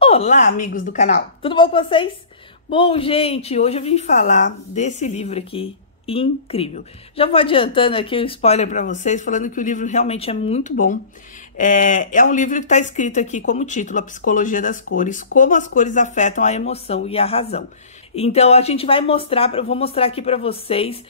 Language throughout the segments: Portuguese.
Olá, amigos do canal, tudo bom com vocês? Bom, gente, hoje eu vim falar desse livro aqui, incrível. Já vou adiantando aqui o spoiler para vocês, falando que o livro realmente é muito bom. É um livro que está escrito aqui como título, A Psicologia das Cores, como as cores afetam a emoção e a razão. Então, a gente vai mostrar, eu vou mostrar aqui para vocês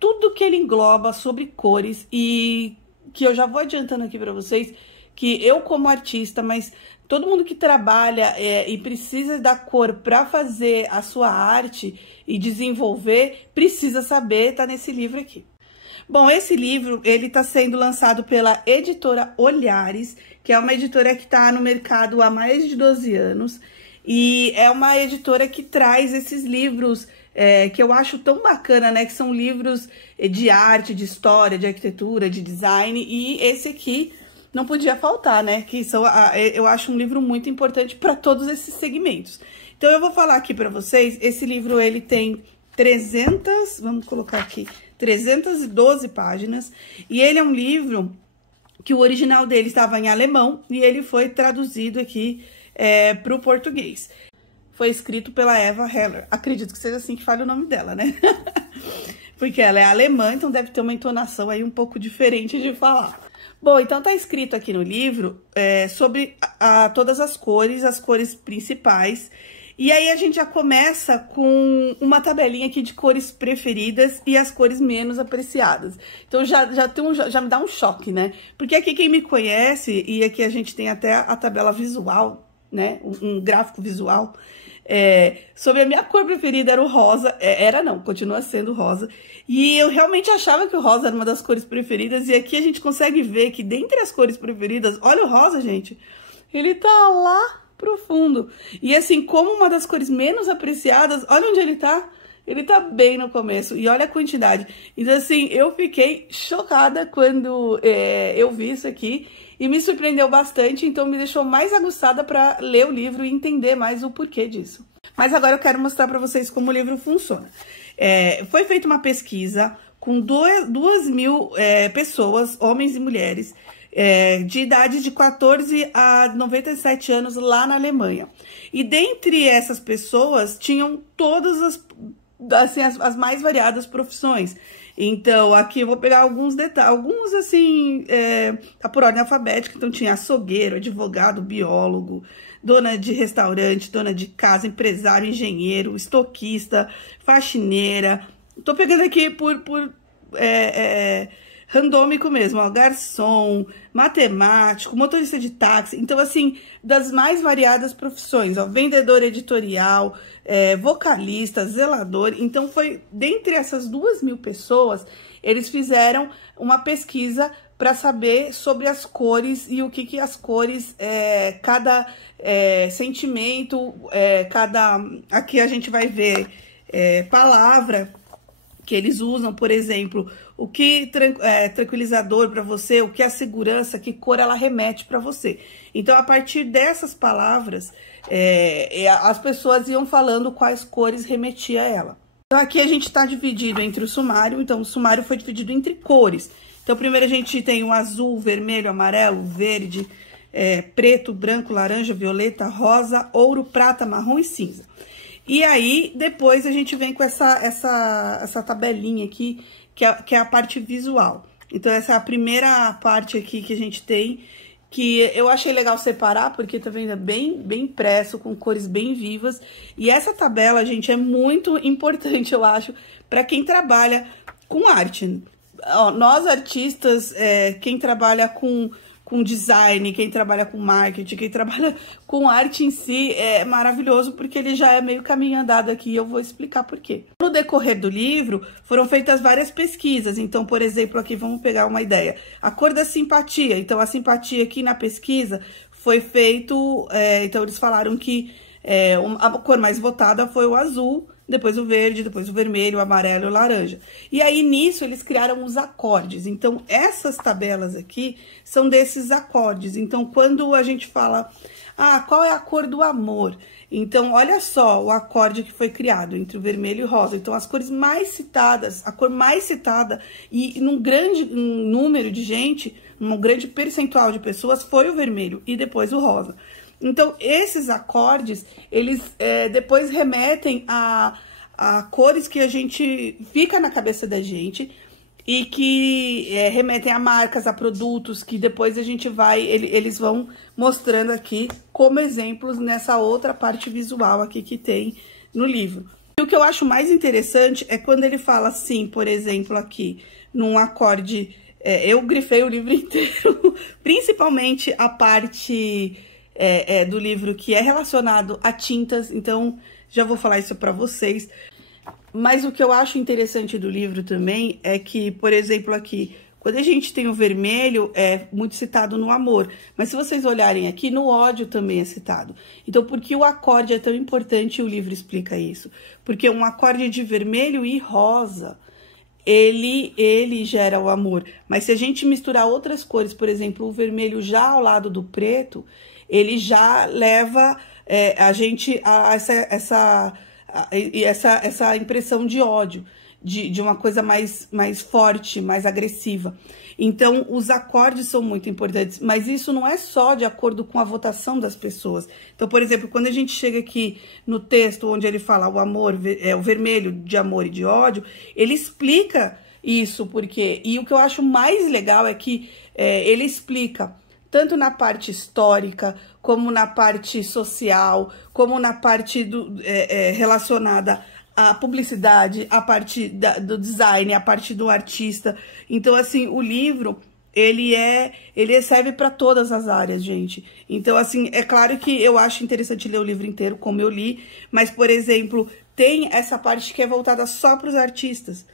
tudo que ele engloba sobre cores e que eu já vou adiantando aqui para vocês, que eu como artista, mas todo mundo que trabalha e precisa da cor para fazer a sua arte e desenvolver, precisa saber, tá nesse livro aqui. Bom, esse livro, ele está sendo lançado pela editora Olhares, que é uma editora que está no mercado há mais de 12 anos. E é uma editora que traz esses livros que eu acho tão bacana, né? Que são livros de arte, de história, de arquitetura, de design. E esse aqui não podia faltar, né? Que eu acho um livro muito importante para todos esses segmentos. Então, eu vou falar aqui para vocês, esse livro, ele tem 312 páginas, e ele é um livro que o original dele estava em alemão, e ele foi traduzido aqui para o português. Foi escrito pela Eva Heller, acredito que seja assim que fala o nome dela, né? Porque ela é alemã, então deve ter uma entonação aí um pouco diferente de falar. Bom, então tá escrito aqui no livro sobre todas as cores principais. E aí a gente já começa com uma tabelinha aqui de cores preferidas e as cores menos apreciadas. Então já me dá um choque, né? Porque aqui quem me conhece, e aqui a gente tem até a tabela visual, né? Um gráfico visual. Sobre a minha cor preferida era o rosa, continua sendo rosa, e eu realmente achava que o rosa era uma das cores preferidas, e aqui a gente consegue ver que dentre as cores preferidas, olha o rosa, gente, ele tá lá pro fundo, e assim, como uma das cores menos apreciadas, olha onde ele tá bem no começo, e olha a quantidade. Então assim, eu fiquei chocada quando eu vi isso aqui, e me surpreendeu bastante, então me deixou mais aguçada para ler o livro e entender mais o porquê disso. Mas agora eu quero mostrar para vocês como o livro funciona. Foi feita uma pesquisa com 2.000 pessoas, homens e mulheres, de idade de 14 a 97 anos lá na Alemanha. E dentre essas pessoas tinham todas as mais variadas profissões. Então, aqui eu vou pegar alguns detalhes, alguns assim, tá por ordem alfabética. Então, tinha açougueiro, advogado, biólogo, dona de restaurante, dona de casa, empresário, engenheiro, estoquista, faxineira. Tô pegando aqui por randômico mesmo, ó, garçom, matemático, motorista de táxi. Então, assim, das mais variadas profissões, ó, vendedor editorial, vocalista, zelador. Então, foi dentre essas 2.000 pessoas, eles fizeram uma pesquisa para saber sobre as cores e o que as cores, cada sentimento, aqui a gente vai ver palavra que eles usam, por exemplo, o que é tranquilizador para você, o que é segurança, que cor ela remete para você. Então, a partir dessas palavras, as pessoas iam falando quais cores remetia a ela. Então, aqui a gente está dividido entre o sumário, então o sumário foi dividido entre cores. Então, primeiro a gente tem o azul, vermelho, amarelo, verde, preto, branco, laranja, violeta, rosa, ouro, prata, marrom e cinza. E aí, depois a gente vem com essa tabelinha aqui, que é a parte visual. Então, essa é a primeira parte aqui que a gente tem, que eu achei legal separar, porque tá vendo? É bem impresso, com cores bem vivas. E essa tabela, gente, é muito importante, eu acho, para quem trabalha com arte. Ó, nós, artistas, quem trabalha com design, quem trabalha com marketing, quem trabalha com arte em si, é maravilhoso, porque ele já é meio caminho andado aqui, e eu vou explicar por quê. No decorrer do livro, foram feitas várias pesquisas. Então, por exemplo, aqui vamos pegar uma ideia. A cor da simpatia. Então, a simpatia aqui na pesquisa foi feito... então, eles falaram que a cor mais votada foi o azul, depois o verde, depois o vermelho, o amarelo e o laranja. E aí, nisso, eles criaram os acordes. Então, essas tabelas aqui são desses acordes. Então, quando a gente fala, qual é a cor do amor? Então, olha só o acorde que foi criado entre o vermelho e o rosa. Então, as cores mais citadas, a cor mais citada, e num grande número de gente, num grande percentual de pessoas, foi o vermelho e depois o rosa. Então, esses acordes, eles depois remetem a cores que a gente fica na cabeça da gente e que remetem a marcas, a produtos, que depois a gente vai, eles vão mostrando aqui como exemplos nessa outra parte visual aqui que tem no livro. E o que eu acho mais interessante é quando ele fala assim, por exemplo, aqui, num acorde, eu grifei o livro inteiro, principalmente a parte do livro que é relacionado a tintas, então já vou falar isso para vocês. Mas o que eu acho interessante do livro também é que, por exemplo, aqui, quando a gente tem o vermelho, é muito citado no amor. Mas se vocês olharem aqui, no ódio também é citado. Então, por que o acorde é tão importante? O livro explica isso. Porque um acorde de vermelho e rosa, ele gera o amor. Mas se a gente misturar outras cores, por exemplo, o vermelho já ao lado do preto, ele já leva a gente a essa impressão de ódio, de uma coisa mais forte, mais agressiva. Então, os acordes são muito importantes, mas isso não é só de acordo com a votação das pessoas. Então, por exemplo, quando a gente chega aqui no texto onde ele fala o amor, o vermelho de amor e de ódio, ele explica isso, porque... E o que eu acho mais legal é que ele explica tanto na parte histórica, como na parte social, como na parte relacionada à publicidade, a parte do design, a parte do artista. Então, assim, o livro, ele serve para todas as áreas, gente. Então, assim, é claro que eu acho interessante ler o livro inteiro, como eu li, mas, por exemplo, tem essa parte que é voltada só para os artistas.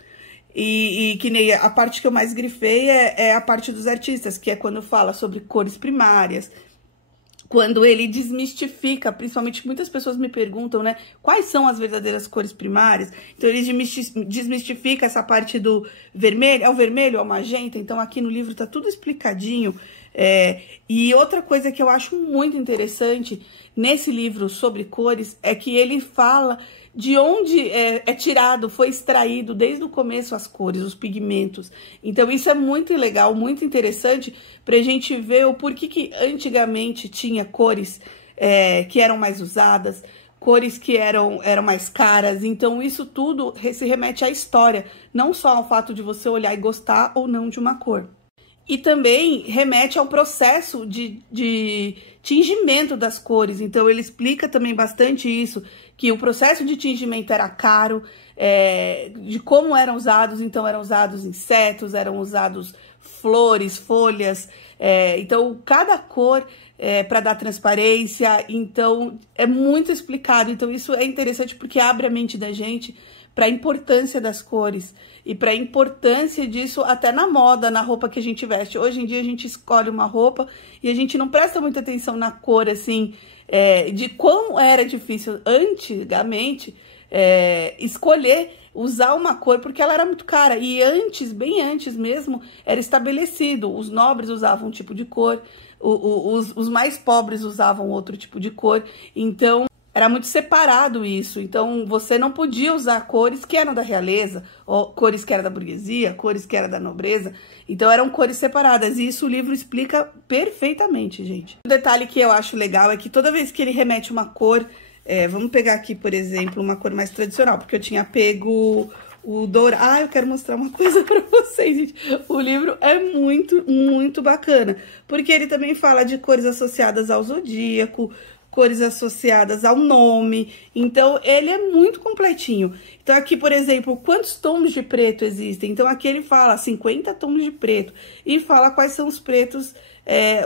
E que nem a parte que eu mais grifei é a parte dos artistas, que é quando fala sobre cores primárias, quando ele desmistifica, principalmente muitas pessoas me perguntam, né, quais são as verdadeiras cores primárias? Então ele desmistifica essa parte do vermelho, é o vermelho, é o magenta, então aqui no livro tá tudo explicadinho. E outra coisa que eu acho muito interessante nesse livro sobre cores é que ele fala de onde tirado, foi extraído desde o começo as cores, os pigmentos. Então isso é muito legal, muito interessante pra gente ver o porquê que antigamente tinha cores que eram mais usadas, cores que eram mais caras. Então isso tudo se remete à história, não só ao fato de você olhar e gostar ou não de uma cor. E também remete ao processo de tingimento das cores. Então, ele explica também bastante isso, que o processo de tingimento era caro, de como eram usados. Então, eram usados insetos, eram usados flores, folhas. Então, cada cor para dar transparência. Então, é muito explicado. Então, isso é interessante porque abre a mente da gente para a importância das cores e para a importância disso até na moda, na roupa que a gente veste. Hoje em dia a gente escolhe uma roupa e a gente não presta muita atenção na cor, assim, de como era difícil antigamente escolher, usar uma cor, porque ela era muito cara. E antes, bem antes mesmo, era estabelecido. Os nobres usavam um tipo de cor, os mais pobres usavam outro tipo de cor. Então, era muito separado isso, então você não podia usar cores que eram da realeza, ou cores que eram da burguesia, cores que eram da nobreza, então eram cores separadas, e isso o livro explica perfeitamente, gente. Um detalhe que eu acho legal é que toda vez que ele remete uma cor, vamos pegar aqui, por exemplo, uma cor mais tradicional, porque eu tinha pego o dourado. Eu quero mostrar uma coisa pra vocês, gente. O livro é muito, muito bacana, porque ele também fala de cores associadas ao zodíaco, cores associadas ao nome, então ele é muito completinho. Então aqui, por exemplo, quantos tons de preto existem? Então aqui ele fala 50 tons de preto e fala quais são os pretos,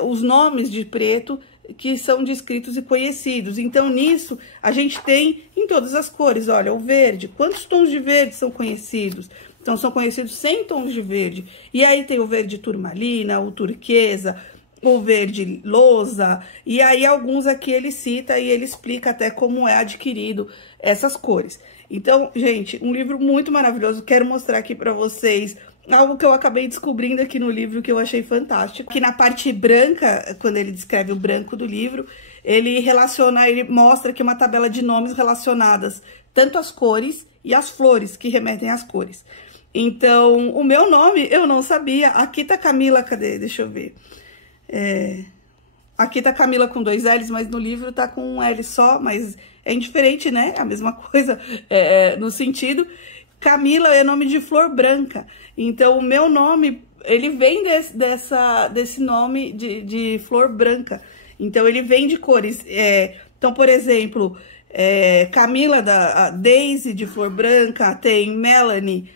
os nomes de preto que são descritos e conhecidos. Então nisso a gente tem em todas as cores, olha, o verde, quantos tons de verde são conhecidos? Então são conhecidos 100 tons de verde. E aí tem o verde turmalina, o turquesa, o verde lousa, e aí alguns aqui ele cita e ele explica até como é adquirido essas cores. Então, gente, um livro muito maravilhoso. Quero mostrar aqui pra vocês algo que eu acabei descobrindo aqui no livro que eu achei fantástico. Aqui na parte branca, quando ele descreve o branco do livro, ele mostra aqui uma tabela de nomes relacionadas tanto às cores e às flores que remetem às cores. Então, o meu nome eu não sabia. Aqui tá Camila, cadê? Deixa eu ver. Aqui tá Camila com 2 L's, mas no livro tá com um L só, mas é indiferente, né? A mesma coisa no sentido. Camila é nome de flor branca. Então, o meu nome, ele vem desse nome de flor branca. Então, ele vem de cores. Então, por exemplo, Camila, a Daisy de flor branca, tem Melanie,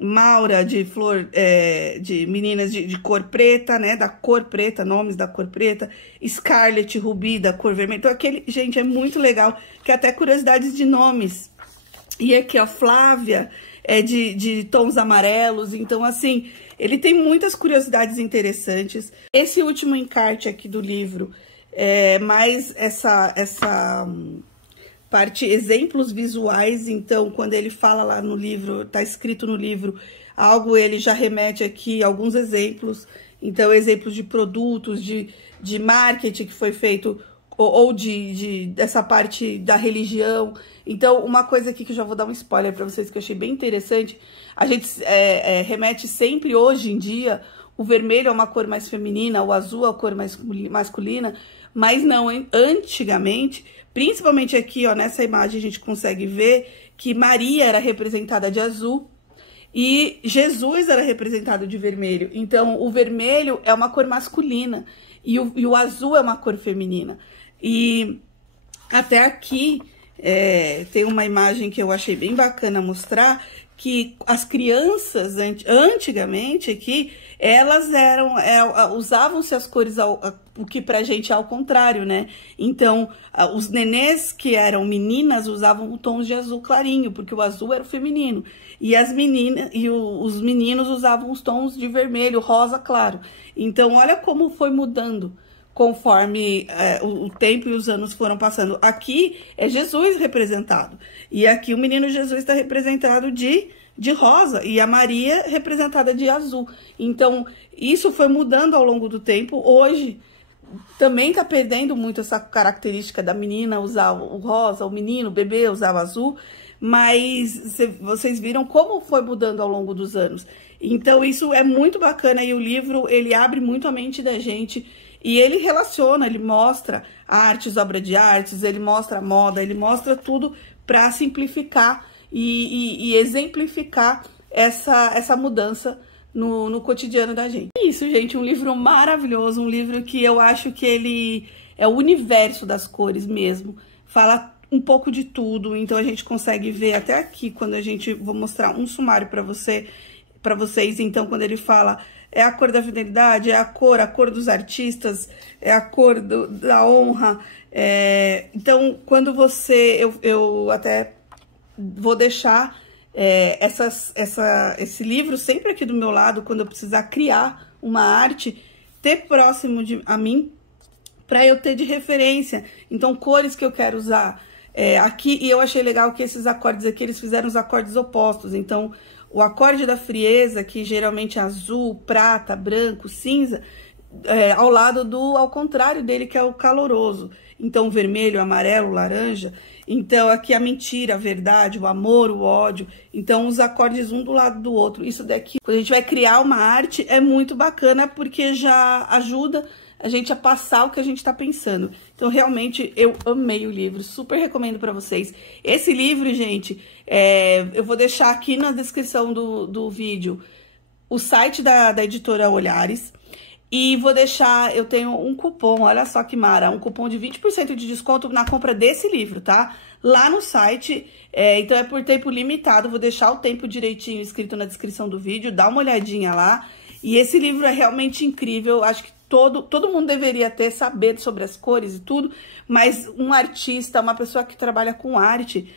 Maura de flor, de meninas de cor preta, né? Da cor preta, nomes da cor preta. Scarlett, Ruby, da cor vermelha. Então, gente, é muito legal, que até curiosidades de nomes. E aqui, ó, Flávia é de tons amarelos. Então, assim, ele tem muitas curiosidades interessantes. Esse último encarte aqui do livro é mais essa parte exemplos visuais. Então, quando ele fala lá no livro, tá escrito no livro algo, ele já remete aqui a alguns exemplos. Então, exemplos de produtos, de marketing que foi feito, ou dessa parte da religião. Então, uma coisa aqui que eu já vou dar um spoiler para vocês que eu achei bem interessante, a gente remete sempre, hoje em dia, o vermelho é uma cor mais feminina, o azul é a cor mais masculina, mas não, antigamente, principalmente aqui, ó, nessa imagem a gente consegue ver que Maria era representada de azul e Jesus era representado de vermelho. Então, o vermelho é uma cor masculina e o azul é uma cor feminina. E até aqui tem uma imagem que eu achei bem bacana mostrar, que as crianças, antigamente aqui, elas usavam-se as cores, o que pra gente é ao contrário, né? Então, os nenês que eram meninas usavam tons de azul clarinho, porque o azul era o feminino. E as meninas os meninos usavam os tons de vermelho, rosa claro. Então, olha como foi mudando conforme o tempo e os anos foram passando. Aqui é Jesus representado. E aqui o menino Jesus está representado de rosa e a Maria representada de azul. Então, isso foi mudando ao longo do tempo. Hoje, também está perdendo muito essa característica da menina usar o rosa, o menino, o bebê usar o azul. Mas vocês viram como foi mudando ao longo dos anos. Então, isso é muito bacana. E o livro, ele abre muito a mente da gente. E ele relaciona, ele mostra artes, obra de artes, ele mostra moda, ele mostra tudo para simplificar e exemplificar essa mudança no cotidiano da gente. É isso, gente, um livro maravilhoso, um livro que eu acho que ele é o universo das cores mesmo, fala um pouco de tudo, então a gente consegue ver até aqui, quando vou mostrar um sumário para vocês, então quando ele fala... É a cor da fidelidade, é a cor dos artistas, é a cor da honra. Então, quando eu até vou deixar esse livro sempre aqui do meu lado, quando eu precisar criar uma arte, ter próximo a mim, para eu ter de referência. Então, cores que eu quero usar. Aqui, e eu achei legal que esses acordes aqui, eles fizeram os acordes opostos. Então, o acorde da frieza, que geralmente é azul, prata, branco, cinza, ao contrário dele, que é o caloroso. Então, vermelho, amarelo, laranja. Então, aqui a mentira, a verdade, o amor, o ódio. Então, os acordes um do lado do outro. Isso daqui, quando a gente vai criar uma arte, é muito bacana, porque já ajuda a gente a passar o que a gente tá pensando. Então, realmente, eu amei o livro, super recomendo pra vocês. Esse livro, gente, eu vou deixar aqui na descrição do vídeo o site da editora Olhares. E vou deixar, eu tenho um cupom, olha só que mara, um cupom de 20% de desconto na compra desse livro, tá? Lá no site, então é por tempo limitado, vou deixar o tempo direitinho escrito na descrição do vídeo, dá uma olhadinha lá. E esse livro é realmente incrível, acho que todo mundo deveria saber sobre as cores e tudo, mas um artista, uma pessoa que trabalha com arte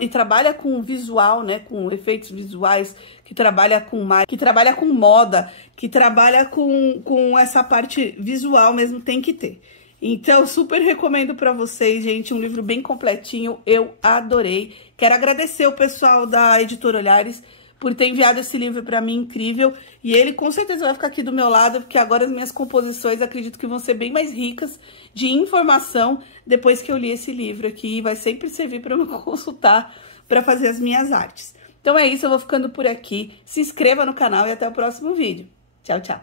e trabalha com visual, né, com efeitos visuais, que trabalha com moda, que trabalha com essa parte visual mesmo, tem que ter. Então, super recomendo para vocês, gente, um livro bem completinho, eu adorei. Quero agradecer o pessoal da Editora Olhares por ter enviado esse livro para mim, incrível. E ele com certeza vai ficar aqui do meu lado, porque agora as minhas composições acredito que vão ser bem mais ricas de informação depois que eu li esse livro aqui. Vai sempre servir para eu consultar para fazer as minhas artes. Então é isso, eu vou ficando por aqui. Se inscreva no canal e até o próximo vídeo. Tchau, tchau!